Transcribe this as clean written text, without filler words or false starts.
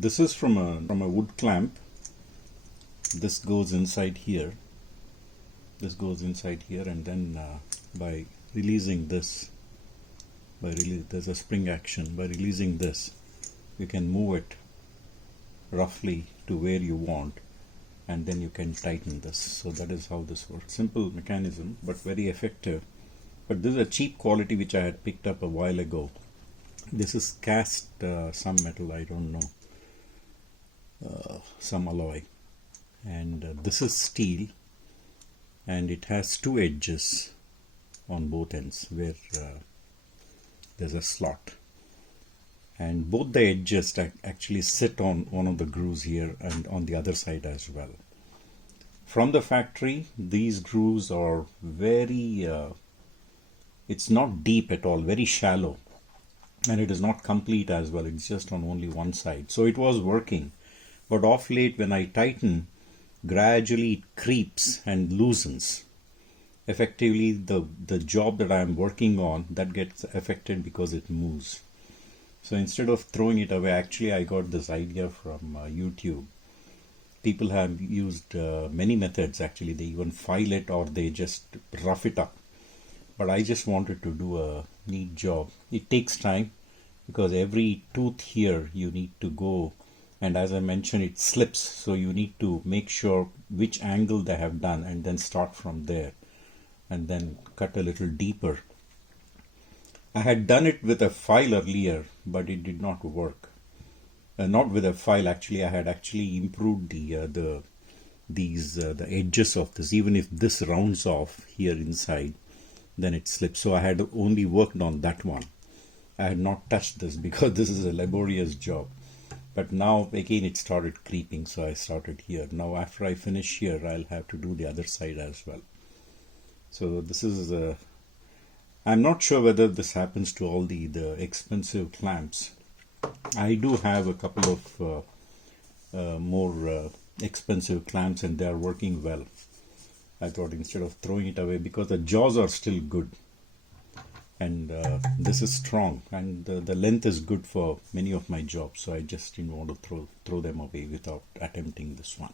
This is from a wood clamp. This goes inside here. This goes inside here, and then by releasing this, there's a spring action. By releasing this, you can move it roughly to where you want, and then you can tighten this. So that is how this works. Simple mechanism, but very effective. But this is a cheap quality which I had picked up a while ago. This is cast some metal, I don't know, some alloy, and this is steel, and it has two edges on both ends where there's a slot, and both the edges actually sit on one of the grooves here and on the other side as well. From the factory, these grooves are very it's not deep at all, very shallow, and it is not complete as well. It's just on only one side, so it was working. But off late, when I tighten, gradually it creeps and loosens. Effectively, the job that I am working on, that gets affected because it moves. So instead of throwing it away, actually I got this idea from YouTube. People have used many methods actually. They even file it or they just rough it up. But I just wanted to do a neat job. It takes time because every tooth here you need to go, and as I mentioned, it slips, so you need to make sure which angle they have done and then start from there and then cut a little deeper. I had done it with a file earlier, but it did not work. Not with a file, actually. I had actually improved the edges of this. Even if this rounds off here inside, then it slips. So I had only worked on that one. I had not touched this because this is a laborious job. But now again it started creeping, so I started here. Now after I finish here, I'll have to do the other side as well. So this is I'm not sure whether this happens to all the expensive clamps. I do have a couple of more expensive clamps, and they are working well. I thought instead of throwing it away, because the jaws are still good, and this is strong, and the length is good for many of my jobs, so I just didn't want to throw them away without attempting this one.